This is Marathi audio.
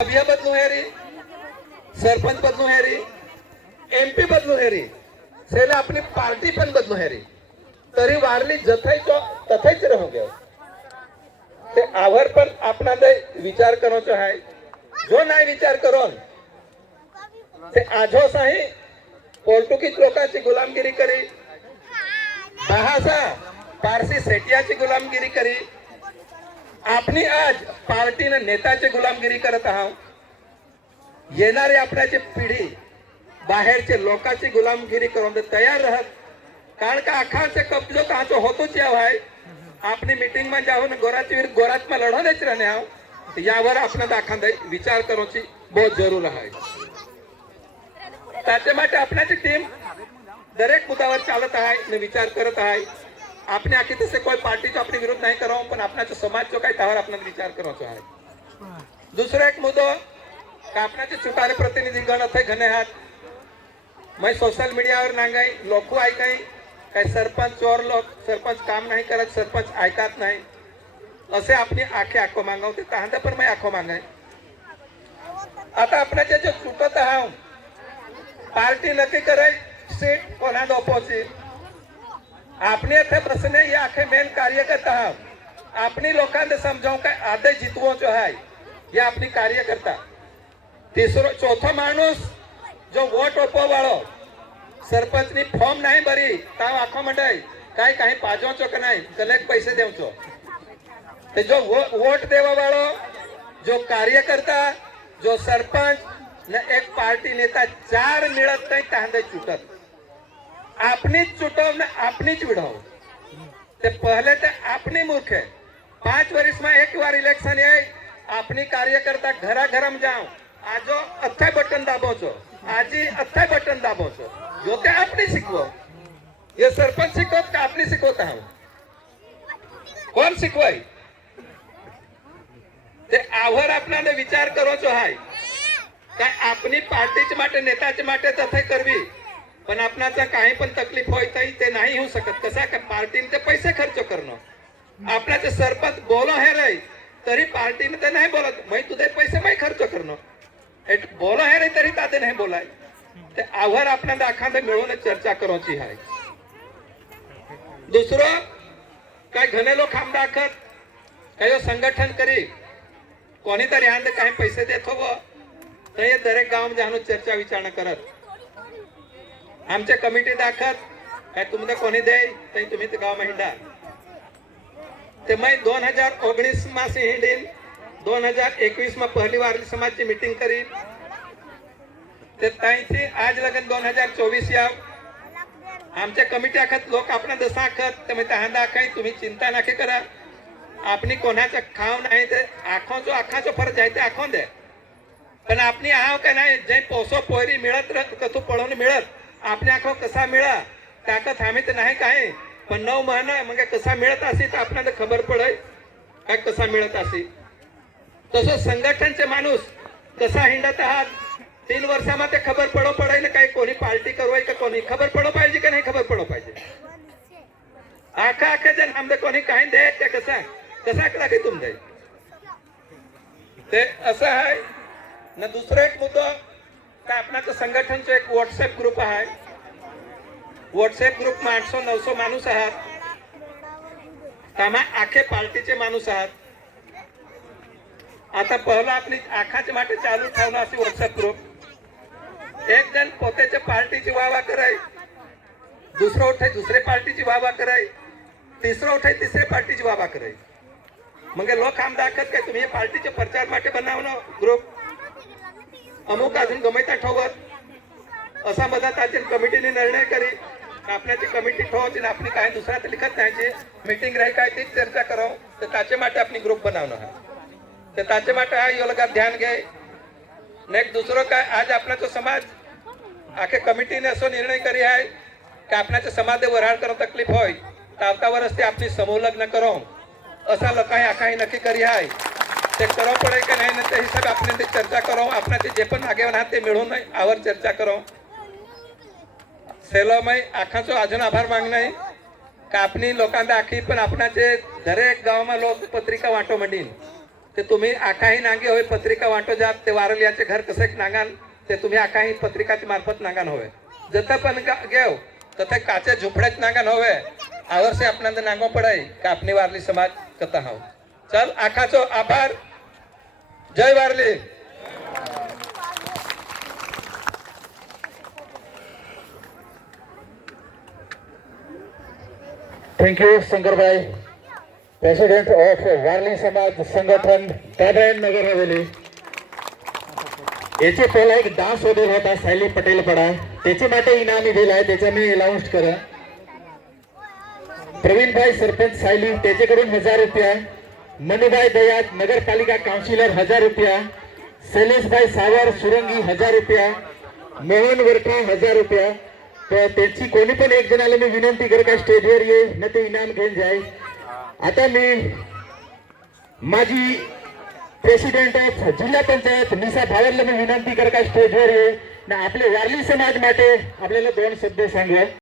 सभ्य बदलू है रे, सरपंच बदलू है रे, एमपी बदलू है रे, सेले अपनी पार्टी पण बदलू है रे, तरी वारली जथायचो तथाच रहोगे. ते आवर पण आपणा विचार करोचो आहे. जो नाही विचार करोन ते आजो साही पोर्तुगीज लोकांची गुलामगिरी करी, बहासा पारसी सेटियाची गुलामगिरी करी, आपली आज पार्टीने नेताची गुलामगिरी करत आहोत. येणारी आपल्याची पिढी बाहेरचे लोकांची गुलामगिरी करून तयार राहत. कारण का अखाचे कब्जो काचो होतोच या भाई. आपली मीटिंग में जाऊन गोराची विरुद्ध गोरात में लढवण्याच रहने आहो. यावर आपण दाखल विचार करोची बहुत जरूर आहे. त्याच्या માટે आपल्याची टीम दरेक मुद्द्यावर चालत आहे ने विचार करत आहे. आपने आखी तसे कोई पार्टी जो अपने विरोध नहीं करो, पण आपणाचो समाज जो काही त्यावर आपण विचार करायचो आहे. दुसरा एक मुद्दो का आपणाचे चुटारे प्रतिनिधी गण अथे घने हात. मैं सोशल मीडियावर नांगाई लोक ऐकाई काही सरपंच चोर लोक, सरपंच काम नाही करत, सरपंच ऐकत नाही असे आपली आखे आखो मागवते. तहांदा पण मैं आखो मागाय. आता आपणाचे जो चुटत आहोत पार्टी नक्की कराय सीट कोणा दोपोची. आपने थे बसने ये आखे मेन कार्यकर्ता आहोत. अपनी लोकांना समजावून काय आदे जितवो जो आहे ये अपनी कार्यकर्ता. तिसरो चौथो माणूस जो वोट ओपो वाळो सरपंच नी फॉर्म नाही भरी ताव आखो मंडई काय काही पाजवचो का नाही कलेक्ट पैसे देवचो. ते जो वोट देवा वाळो जो कार्यकर्ता जो सरपंच ने एक पार्टी नेता चार मिळत नाही तांदे चुटत. आपनीच चुटव ने आपनीच विढाव. ते पहले ते आपनी मूर्ख है. 5 वर्ष में एक बार इलेक्शन है. अपनी कार्यकर्ता घरा घरम जाओ आजो अथे बटन दाबो छो, आजी अथे बटन दाबो छो. जो ते आपनी शिकवो. ये सरपंच शिकवत का आपनी शिकवता हूं? कोण शिकवाय? ते आवर आपल्याला विचार करोचो आहे. काय आपनी पार्टीचे माटे नेताचे माटे तथे करवी, पण आपणाचा काही पण तकलीफ होई ते नाही होऊ शकत. कसा का पार्टीने ते पैसे खर्च करणं. आपल्याचे सरपंच बोलो है रे तरी पार्टीने ते नाही बोलत. मैं तुझे पैसे मैं खर्च करणं. बोलो है रे तरी ताते नाही बोलाय. ते आव्हान आपल्याला एखादं मिळून चर्चा करायची आहे. दुसरं काय घणे लोक हम दाखत काही संघटन करी कोणीतरी आंद काही पैसे देत हो तर दरेक गाव मध्ये आणून चर्चा विचारणा करत. आमच्या कमिटी दाखत काय तुमने कोणी दे तरी तुम्ही ते गाव हिंडा. ते मैं 2019 में से हिंडीन 2021 में पहली बार समाज की मीटिंग करी. ते ताईची आज लगन 2024 या आमच्या कमिटी आखत लोक आपण दसा आखत ते मैं तहांदा आखाई तुम्ही चिंता नाके करा. आपनी कोणाचा खाव नाही ते आखो जो आखाचो फरक आहे ते आखो दे. पण आपनी आव का नाही जे पोसो पोहरी मिळत कथू पळवून मिळत आपल्या आखो कसा मिळा ताकद आम्ही तर नाही काय. पण 9 महिना मग कसा मिळत असे तर आपल्याला खबर पडे काय कसा मिळत असे. तसं संघटनचे माणूस कसा हिंडत आहात 3 वर्षामध्ये खबर पडो पडाय ना. काही कोणी पार्टी करवाय का कोणी खबर पडो पाहिजे का नाही खबर पडो पाहिजे. आखा आखा जन आमदे कोणी काही दे ते कसा कसा करा की तुम दे ते असं आहे ना. दुसरा एक मुद्दा का आपणाचं संघटनचं एक व्हॉट्सअप ग्रुप आहे. व्हॉट्सअप ग्रुप में 800-900 माणूस आहात. त्यामा आखे पार्टीचे माणूस आहात. आता पहिला आपली आखाचे माटे चालू ठेवणं अशी व्हॉट्सअप ग्रुप. एक जण पोतेच्या पार्टीची वाहवा कराय, दुसरं उठाय दुसरे पार्टीची वाहवा कराय, तिसरं उठाय तिसरे पार्टीची वाहवा कराय. मग लोक आम दाखत काय तुम्ही पार्टीचे प्रचार माटे बनावणं ग्रुप अमुक अजून गमयता ठेवत असा मधा त्याची कमिटीने निर्णय करी. आपल्याची कमिटी ठेवायची ना आपली काही दुसरा तर लिखत नाही. मीटिंग राही काय तीच चर्चा करावं तर त्याचे माटे आपली ग्रुप बनावणं आहे. तर त्याचे माटे हा योलगा ध्यान घे. नेक्स्ट दुसरं काय आज आपल्याचा समाज आखे कमिटीने असो निर्णय करी आहे की आपल्याच्या समाज वराळ करून तकलीफ होय तर आवता वर्ष ते आपली समूह लग्न करो असा लोकांनी आखाही नक्की करी आहे. ते करो पडे का नाही ते हिसाब आपण ते चर्चा करो. आपणाचे जे पण आगे आहात ते मिळून आवर चर्चा करो. सेलो मैं आखाचो अजून आभार मागणं का आपली लोकांना आखी पण आपणाचे दरेक गाव में लोक पत्रिका वाटो मंडीन ते तुम्ही आकाही नांगे होय पत्रिका वाटो जात ते वारल यांचे घर कसे नांगान ते तुम्ही आकाही पत्रिकाच्या मार्फत नांगान होय जत पण घेव तथे काचे झुपड्यात नांगान होवे आवर से आपल्याला नांगो पडाय का आपली वारली समाज कथा हाव चल आखाचो आभार जय वारली थैंक यू शंकर भाई प्रेसिडेंट ऑफ वारली समाज संगठन काबरायन नगर हवेली याचे पहिला एक डान्स वगैरे होता सायली पटेल पडा त्याचे માટે इनामी दिलाय त्याचा मी अनाउन्स करा प्रवीण भाई सरपंच सायली त्याच्याकडून 1000 रुपया मनुभाई दयात नगरपालिका काउन्सिलर 1000 रुपया शैलेश भाई सावर सुरंगी 1000 रुपया मोहन वरठा 1000 रुपया तर त्यांची कोणी पण एक जणाला मी विनंती कर का स्टेजवर ये न ते इनाम घेऊन जाय आता मी माझी प्रेसिडेंट ऑफ जिल्हा पंचायत निसा भावरला मी विनंती कर का स्टेजवर ये ना आपले वारली समाज માટે आपल्याला 2 शब्द सांगूया